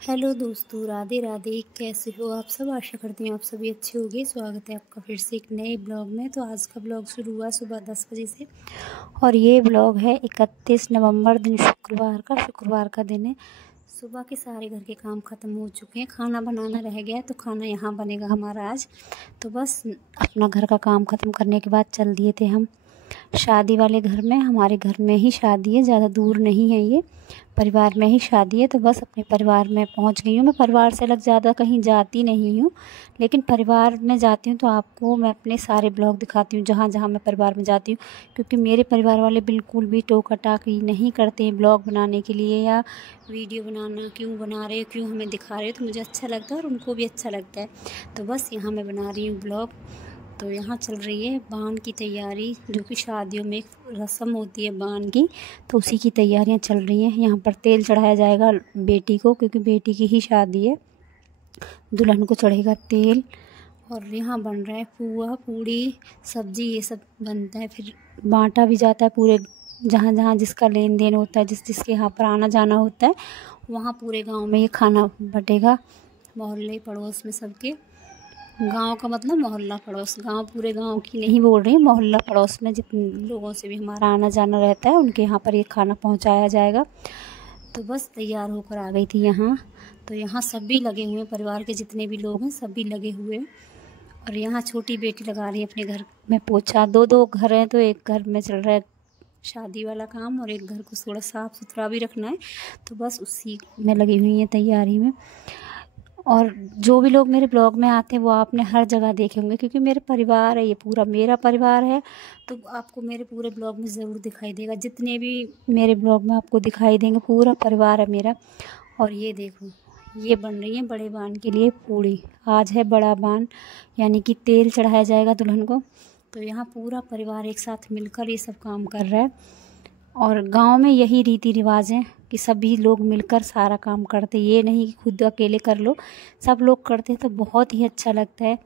Hello दोस्तों, राधे राधे। कैसे हो आप सब? आशा करती हूँ आप सभी अच्छे होंगे। स्वागत है आपका फिर से एक नए ब्लॉग में। तो आज का ब्लॉग शुरू हुआ सुबह 10 बजे से और ये ब्लॉग है 31 नवंबर दिन शुक्रवार का दिन है। सुबह के सारे घर के काम ख़त्म हो चुके हैं, खाना बनाना रह गया है तो खाना यहाँ बनेगा हमारा आज। तो बस अपना घर का काम ख़त्म करने के बाद चल दिए थे हम शादी वाले घर में। हमारे घर में ही शादी है, ज़्यादा दूर नहीं है, ये परिवार में ही शादी है। तो बस अपने परिवार में पहुंच गई हूँ। मैं परिवार से अलग ज़्यादा कहीं जाती नहीं हूँ, लेकिन परिवार में जाती हूँ तो आपको मैं अपने सारे ब्लॉग दिखाती हूँ जहाँ जहाँ मैं परिवार में जाती हूँ। क्योंकि मेरे परिवार वाले बिल्कुल भी टोका टाकी नहीं करते हैं ब्लॉग बनाने के लिए या वीडियो बनाना क्यों बना रहे हो, क्यों हमें दिखा रहे हो। तो मुझे अच्छा लगता है और उनको भी अच्छा लगता है। तो बस यहाँ मैं बना रही हूँ ब्लॉग। तो यहाँ चल रही है बान की तैयारी, जो कि शादियों में एक रस्म होती है बान की। तो उसी की तैयारियाँ चल रही हैं। यहाँ पर तेल चढ़ाया जाएगा बेटी को, क्योंकि बेटी की ही शादी है। दुल्हन को चढ़ेगा तेल। और यहाँ बन रहा है पुआ पूड़ी सब्जी, ये सब बनता है। फिर बांटा भी जाता है पूरे, जहाँ जहाँ जिसका लेन देन होता है, जिसके यहाँ पर आना जाना होता है, वहाँ पूरे गांव में ये खाना बटेगा। मोहल्ले पड़ोस में सबके, गांव का मतलब मोहल्ला पड़ोस, गांव पूरे गांव की नहीं बोल रही, मोहल्ला पड़ोस में जितने लोगों से भी हमारा आना जाना रहता है उनके यहाँ पर ये खाना पहुंचाया जाएगा। तो बस तैयार होकर आ गई थी यहाँ। तो यहाँ सभी लगे हुए हैं, परिवार के जितने भी लोग हैं सभी लगे हुए हैं। और यहाँ छोटी बेटी लगा रही है अपने घर में पोछा। दो घर हैं तो एक घर में चल रहा है शादी वाला काम और एक घर को थोड़ा साफ़ सुथरा भी रखना है। तो बस उसी में लगी हुई हैं तैयारी में। और जो भी लोग मेरे ब्लॉग में आते हैं वो आपने हर जगह देखे होंगे, क्योंकि मेरे परिवार है, ये पूरा मेरा परिवार है। तो आपको मेरे पूरे ब्लॉग में ज़रूर दिखाई देगा, जितने भी मेरे ब्लॉग में आपको दिखाई देंगे पूरा परिवार है मेरा। और ये देखो, ये बन रही है बड़े बान के लिए पूड़ी। आज है बड़ा बान, यानी कि तेल चढ़ाया जाएगा दुल्हन को। तो यहाँ पूरा परिवार एक साथ मिलकर ये सब काम कर रहा है। और गांव में यही रीति रिवाज है कि सभी लोग मिलकर सारा काम करते, ये नहीं कि खुद अकेले कर लो। सब लोग करते हैं तो बहुत ही अच्छा लगता है,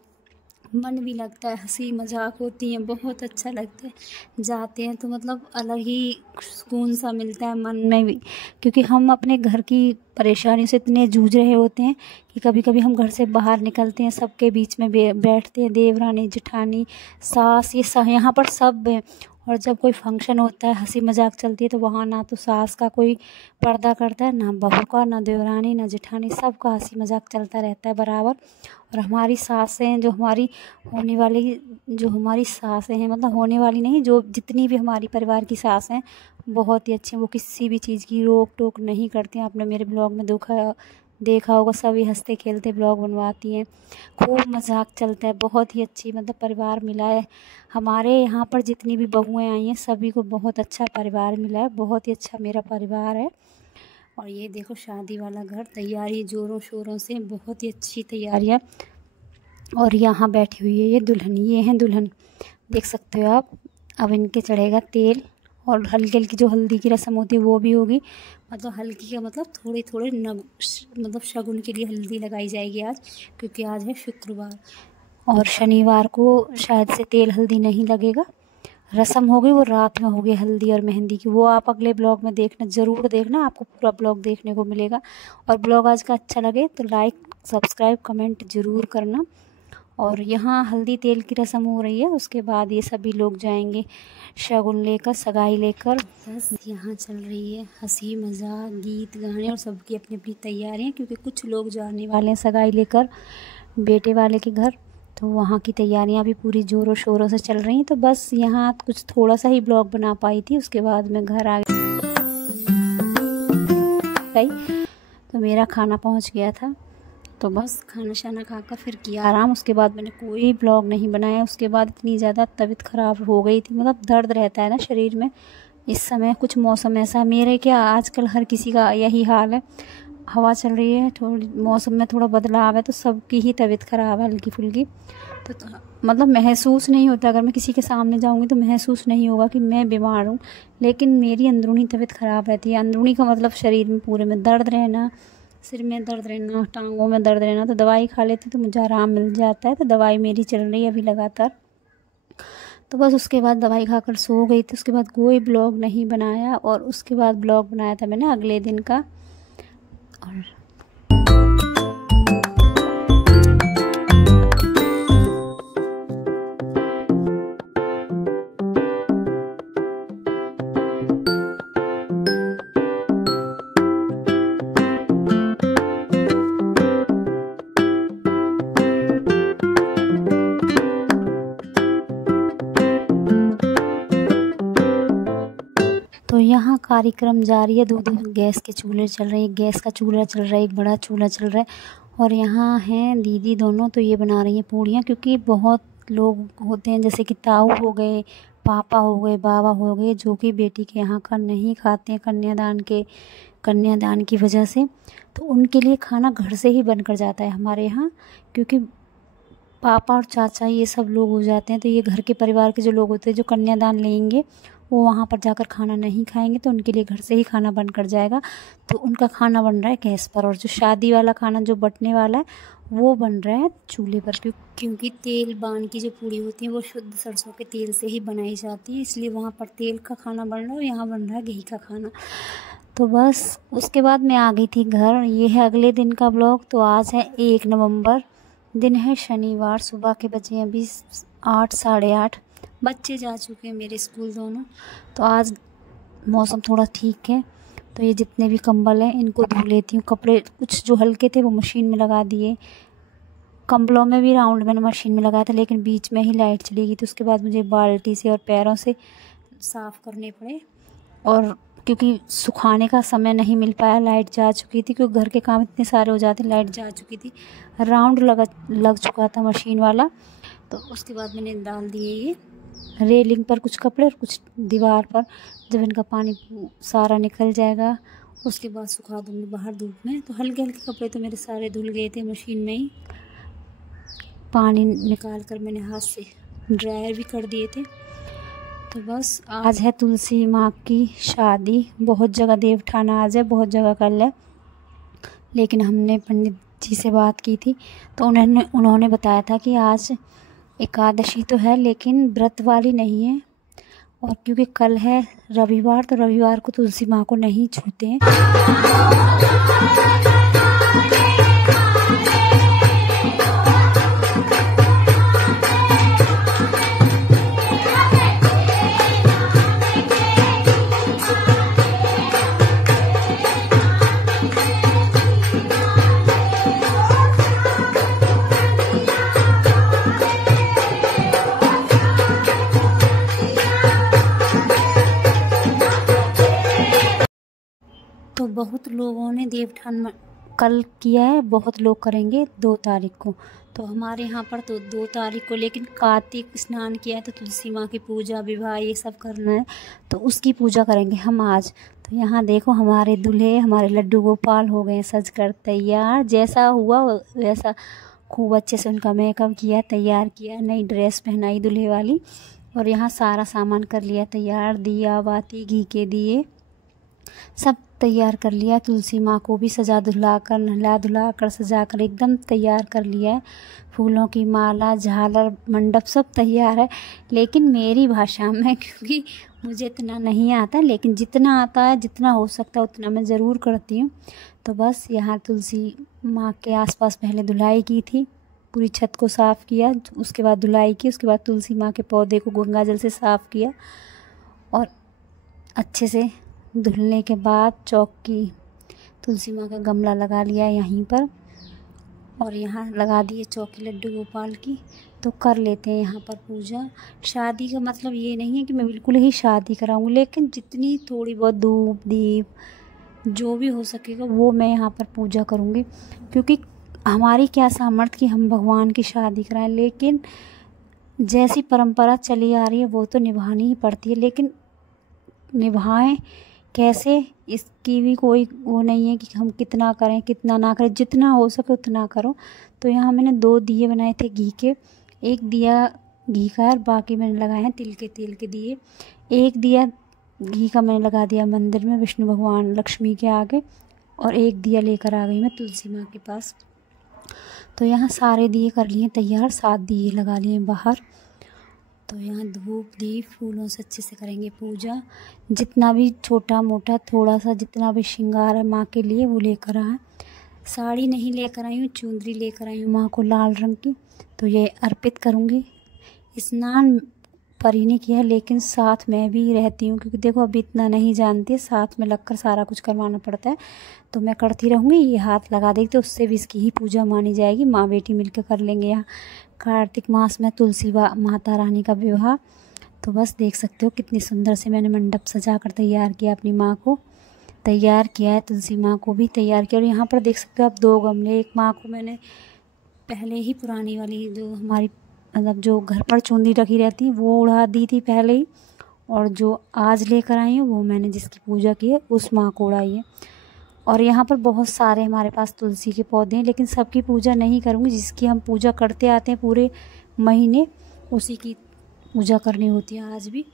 मन भी लगता है, हंसी मजाक होती है, बहुत अच्छा लगता है। जाते हैं तो मतलब अलग ही सुकून सा मिलता है मन में भी, क्योंकि हम अपने घर की परेशानी से इतने जूझ रहे होते हैं कि कभी कभी हम घर से बाहर निकलते हैं, सबके बीच में बैठते हैं, देवरानी जेठानी सास, ये सब यहाँ पर सब है। और जब कोई फंक्शन होता है, हंसी मजाक चलती है, तो वहाँ ना तो सास का कोई पर्दा करता है, ना बहू का, ना देवरानी, ना जेठानी, सबका हंसी मजाक चलता रहता है बराबर। और हमारी सासें, जो हमारी होने वाली, जो हमारी सासें हैं, मतलब होने वाली नहीं, जो जितनी भी हमारी परिवार की सासें हैं बहुत ही अच्छी हैं। वो किसी भी चीज़ की रोक टोक नहीं करती हैं। आपने मेरे ब्लॉग में देखा होगा, सभी हंसते खेलते ब्लॉग बनवाती हैं, खूब मजाक चलता है, बहुत ही अच्छी मतलब परिवार मिला है। हमारे यहाँ पर जितनी भी बहुएं आई हैं सभी को बहुत अच्छा परिवार मिला है, बहुत ही अच्छा मेरा परिवार है। और ये देखो शादी वाला घर, तैयारी ज़ोरों शोरों से, बहुत ही अच्छी तैयारियाँ। और यहाँ बैठी हुई है ये दुल्हन, ये हैं दुल्हन, देख सकते हो आप। अब इनके चढ़ेगा तेल और हल्की हल्की जो हल्दी की रस्म होती है वो भी होगी। मतलब हल्की का मतलब थोड़े थोड़े मतलब शगुन के लिए हल्दी लगाई जाएगी आज, क्योंकि आज है शुक्रवार। और शनिवार को शायद से तेल हल्दी नहीं लगेगा, रस्म होगी वो रात में होगी हल्दी और मेहंदी की। वो आप अगले ब्लॉग में देखना, ज़रूर देखना, आपको पूरा ब्लॉग देखने को मिलेगा। और ब्लॉग आज का अच्छा लगे तो लाइक सब्सक्राइब कमेंट ज़रूर करना। और यहाँ हल्दी तेल की रस्म हो रही है, उसके बाद ये सभी लोग जाएंगे शगुन लेकर, सगाई लेकर। बस यहाँ चल रही है हंसी मजाक, गीत गाने और सबकी अपनी अपनी तैयारियाँ, क्योंकि कुछ लोग जाने वाले हैं सगाई लेकर बेटे वाले के घर। तो वहाँ की तैयारियाँ भी पूरी ज़ोरों शोरों से चल रही हैं। तो बस यहाँ कुछ थोड़ा सा ही ब्लॉग बना पाई थी, उसके बाद मैं घर आ गई। तो मेरा खाना पहुँच गया था, तो बस खाना शाना खाकर फिर किया आराम। उसके बाद मैंने कोई ब्लॉग नहीं बनाया। उसके बाद इतनी ज़्यादा तबीयत ख़राब हो गई थी, मतलब दर्द रहता है ना शरीर में इस समय। कुछ मौसम ऐसा, मेरे क्या आजकल हर किसी का यही हाल है, हवा चल रही है, थोड़ी मौसम में थोड़ा बदलाव है, तो सबकी ही तबीयत ख़राब है हल्की फुल्की। तो मतलब महसूस नहीं होता, अगर मैं किसी के सामने जाऊंगी तो महसूस नहीं होगा कि मैं बीमार हूँ, लेकिन मेरी अंदरूनी तबीयत ख़राब रहती है। अंदरूनी का मतलब शरीर में पूरे में दर्द रहना, सिर में दर्द रहना, टांगों में दर्द रहना। तो दवाई खा लेती तो मुझे आराम मिल जाता है। तो दवाई मेरी चल रही है अभी लगातार। तो बस उसके बाद दवाई खाकर सो गई थी। उसके बाद कोई ब्लॉग नहीं बनाया, और उसके बाद ब्लॉग बनाया था मैंने अगले दिन का। और कार्यक्रम जारी है। 2-2 गैस के चूल्हे चल रहे हैं, एक गैस का चूल्हा चल रहा है, एक बड़ा चूल्हा चल रहा है। और यहाँ हैं दीदी दोनों, तो ये बना रही हैं पूड़ियाँ, क्योंकि बहुत लोग होते हैं जैसे कि ताऊ हो गए, पापा हो गए, बाबा हो गए, जो कि बेटी के यहाँ का नहीं खाते हैं कन्यादान की वजह से। तो उनके लिए खाना घर से ही बनकर जाता है हमारे यहाँ, क्योंकि पापा और चाचा ये सब लोग हो जाते हैं, तो ये घर के परिवार के जो लोग होते हैं जो कन्यादान लेंगे वो वहाँ पर जाकर खाना नहीं खाएंगे, तो उनके लिए घर से ही खाना बनकर जाएगा। तो उनका खाना बन रहा है गैस पर, और जो शादी वाला खाना जो बटने वाला है वो बन रहा है चूल्हे पर, क्योंकि तेल बान की जो पूड़ी होती है वो शुद्ध सरसों के तेल से ही बनाई जाती है, इसलिए वहाँ पर तेल का खाना बन रहा है और यहाँ बन रहा है घी का खाना। तो बस उसके बाद मैं आ गई थी घर। ये है अगले दिन का ब्लॉग। तो आज है 1 नवंबर, दिन है शनिवार। सुबह के बजे अभी 8 साढ़े 8। बच्चे जा चुके हैं मेरे स्कूल दोनों। तो आज मौसम थोड़ा ठीक है, तो ये जितने भी कंबल हैं इनको धो लेती हूँ। कपड़े कुछ जो हल्के थे वो मशीन में लगा दिए, कंबलों में भी राउंड मैंने मशीन में लगाया था, लेकिन बीच में ही लाइट चली गई, तो उसके बाद मुझे बाल्टी से और पैरों से साफ़ करने पड़े। और क्योंकि सुखाने का समय नहीं मिल पाया, लाइट जा चुकी थी, क्योंकि घर के काम इतने सारे हो जाते, लाइट जा चुकी थी, राउंड लग चुका था मशीन वाला। तो उसके बाद मैंने डाल दिए ये रेलिंग पर कुछ कपड़े और कुछ दीवार पर। जब इनका पानी सारा निकल जाएगा उसके बाद सुखा दूँगी बाहर धूप में। तो हल्के हल्के कपड़े तो मेरे सारे धुल गए थे, मशीन में ही पानी निकाल कर मैंने हाथ से ड्रायर भी कर दिए थे। तो बस आज है तुलसी माँ की शादी। बहुत जगह देवठान आज है, बहुत जगह कल है, लेकिन हमने पंडित जी से बात की थी तो उन्होंने बताया था कि आज एकादशी तो है लेकिन व्रत वाली नहीं है, और क्योंकि कल है रविवार, तो रविवार को तुलसी माँ को नहीं छूते हैं। तो बहुत लोगों ने देवठान कल किया है, बहुत लोग करेंगे 2 तारीख को। तो हमारे यहाँ पर तो 2 तारीख को, लेकिन कार्तिक स्नान किया है तो तुलसी माँ की पूजा विवाह ये सब करना है, तो उसकी पूजा करेंगे हम आज। तो यहाँ देखो हमारे दूल्हे, हमारे लड्डू गोपाल हो गए सज कर तैयार। जैसा हुआ वैसा खूब अच्छे से उनका मेकअप किया, तैयार किया, नई ड्रेस पहनाई दूल्हे वाली, और यहाँ सारा सामान कर लिया तैयार, दिया बाती घी के दिए सब तैयार कर लिया। तुलसी माँ को भी सजा धुला कर, नहला धुला कर, सजा कर एकदम तैयार कर लिया है। फूलों की माला, झालर, मंडप सब तैयार है, लेकिन मेरी भाषा में, क्योंकि मुझे इतना नहीं आता, लेकिन जितना आता है, जितना हो सकता है उतना मैं ज़रूर करती हूँ। तो बस यहाँ तुलसी माँ के आसपास पहले धुलाई की थी, पूरी छत को साफ़ किया, उसके बाद धुलाई की, उसके बाद तुलसी माँ के पौधे को गंगा जल से साफ़ किया, और अच्छे से धुलने के बाद चौकी तुलसी माँ का गमला लगा लिया यहीं पर, और यहाँ लगा दिए चौकी लड्डू गोपाल की। तो कर लेते हैं यहाँ पर पूजा। शादी का मतलब ये नहीं है कि मैं बिल्कुल ही शादी कराऊँ, लेकिन जितनी थोड़ी बहुत धूप दीप जो भी हो सकेगा वो मैं यहाँ पर पूजा करूँगी, क्योंकि हमारी क्या सामर्थ्य कि हम भगवान की शादी कराएं, लेकिन जैसी परंपरा चली आ रही है वो तो निभानी ही पड़ती है। लेकिन निभाएं कैसे, इसकी भी कोई वो नहीं है कि हम कितना करें कितना ना करें, जितना हो सके उतना करो। तो यहाँ मैंने 2 दिए बनाए थे घी के, एक दिया घी का और बाकी मैंने लगाए हैं तिल के तेल के दिए। एक दिया घी का मैंने लगा दिया मंदिर में विष्णु भगवान लक्ष्मी के आगे, और एक दिया लेकर आ गई मैं तुलसी माँ के पास। तो यहाँ सारे दिए कर लिए तैयार, 7 दिए लगा लिए बाहर। तो यहाँ धूप दीप फूलों से अच्छे से करेंगे पूजा। जितना भी छोटा मोटा थोड़ा सा जितना भी श्रृंगार है माँ के लिए वो लेकर आए। साड़ी नहीं लेकर आई हूँ, चुंदरी लेकर आई हूँ माँ को लाल रंग की, तो ये अर्पित करूँगी। स्नान परी ने किया है, लेकिन साथ में भी रहती हूँ, क्योंकि देखो अभी इतना नहीं जानती, साथ में लगकर सारा कुछ करवाना पड़ता है। तो मैं करती रहूँगी, ये हाथ लगा देगी तो उससे भी इसकी ही पूजा मानी जाएगी। माँ बेटी मिलकर कर लेंगे। यहाँ कार्तिक मास में तुलसी माता रानी का विवाह, तो बस देख सकते हो कितनी सुंदर से मैंने मंडप सजा कर तैयार किया, अपनी माँ को तैयार किया है, तुलसी माँ को भी तैयार किया। और यहाँ पर देख सकते हो आप 2 गमले, एक माँ को मैंने पहले ही पुरानी वाली जो हमारी मतलब जो घर पर चुन्नी रखी रहती है वो उड़ा दी थी पहले ही, और जो आज लेकर आई हूँ वो मैंने जिसकी पूजा की है उस माँ को उड़ाई है। और यहाँ पर बहुत सारे हमारे पास तुलसी के पौधे हैं, लेकिन सबकी पूजा नहीं करूँगी। जिसकी हम पूजा करते आते हैं पूरे महीने उसी की पूजा करनी होती है आज भी।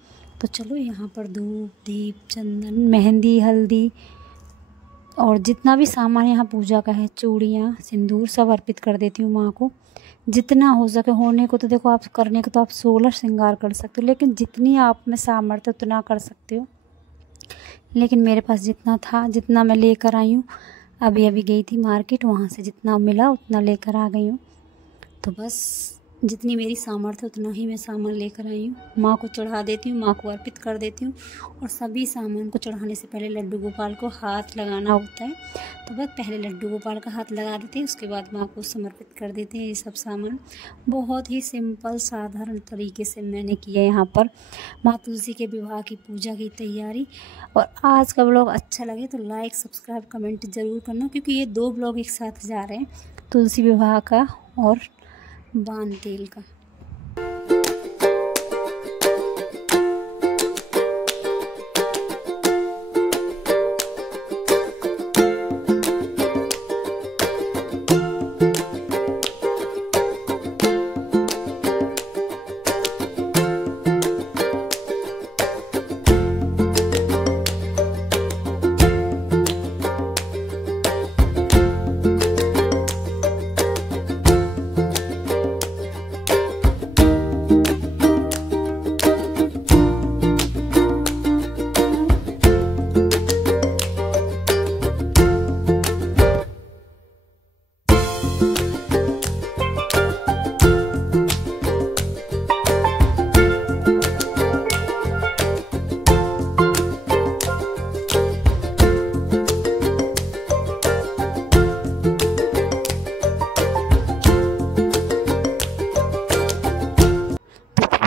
तो चलो यहाँ पर धूप, दीप, चंदन, मेहंदी, हल्दी और जितना भी सामान यहाँ पूजा का है, चूड़ियाँ, सिंदूर सब अर्पित कर देती हूँ माँ को। जितना हो सके, होने को तो देखो आप करने को तो आप 16 श्रृंगार कर सकते हो, लेकिन जितनी आप में सामर्थ्य उतना कर सकते हो। लेकिन मेरे पास जितना था, जितना मैं लेकर आई हूँ, अभी अभी गई थी मार्केट, वहाँ से जितना मिला उतना लेकर आ गई हूँ। तो बस जितनी मेरी सामर्थ्य उतना ही मैं सामान लेकर आई हूँ, माँ को चढ़ा देती हूँ, माँ को अर्पित कर देती हूँ। और सभी सामान को चढ़ाने से पहले लड्डू गोपाल को हाथ लगाना होता है, तो बस पहले लड्डू गोपाल का हाथ लगा देते हैं, उसके बाद माँ को समर्पित कर देते हैं ये सब सामान। बहुत ही सिंपल साधारण तरीके से मैंने किया यहाँ पर माँ तुलसी के विवाह की पूजा की तैयारी। और आज का ब्लॉग अच्छा लगे तो लाइक, सब्सक्राइब, कमेंट ज़रूर करना, क्योंकि ये 2 ब्लॉग एक साथ जा रहे हैं, तुलसी विवाह का और बान तेल का।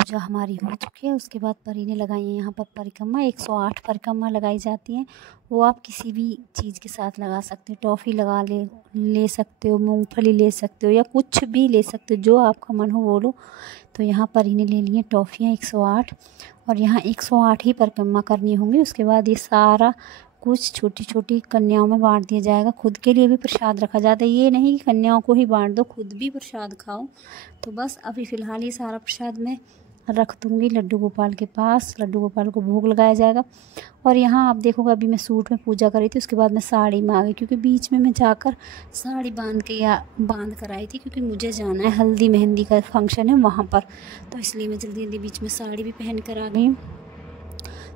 पूजा हमारी हो चुकी है। उसके बाद परी ने लगाई है यहाँ पर परिक्रमा, 108 परिक्रमा लगाई जाती हैं। वो आप किसी भी चीज़ के साथ लगा सकते हो, टॉफ़ी लगा ले सकते हो, मूंगफली ले सकते हो, या कुछ भी ले सकते हो, जो आपका मन हो वो लो। तो यहाँ परी ने ले ली है टॉफ़ियाँ 108, और यहाँ 108 ही परिक्रमा करनी होंगी। उसके बाद ये सारा कुछ छोटी छोटी कन्याओं में बांट दिया जाएगा। खुद के लिए भी प्रसाद रखा जाता है, ये नहीं कि कन्याओं को ही बांट दो, खुद भी प्रसाद खाओ। तो बस अभी फ़िलहाल ये सारा प्रसाद मैं रख दूँगी लड्डू गोपाल के पास, लड्डू गोपाल को भोग लगाया जाएगा। और यहाँ आप देखोगे अभी मैं सूट में पूजा करी थी, उसके बाद मैं साड़ी में आ गई, क्योंकि बीच में मैं जाकर साड़ी बांध कर आई थी, क्योंकि मुझे जाना है हल्दी मेहंदी का फंक्शन है वहाँ पर। तो इसलिए मैं जल्दी जल्दी बीच में साड़ी भी पहन कर आ गई हूँ।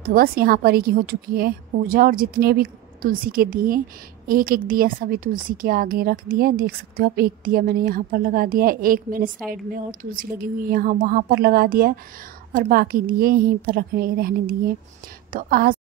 तो बस यहाँ परी की हो चुकी है पूजा, और जितने भी तुलसी के दिए, एक एक दिया सभी तुलसी के आगे रख दिया। देख सकते हो आप, एक दिया मैंने यहाँ पर लगा दिया है, एक मैंने साइड में और तुलसी लगी हुई है यहाँ वहाँ पर लगा दिया है, और बाकी दिए यहीं पर रहने दिए। तो आज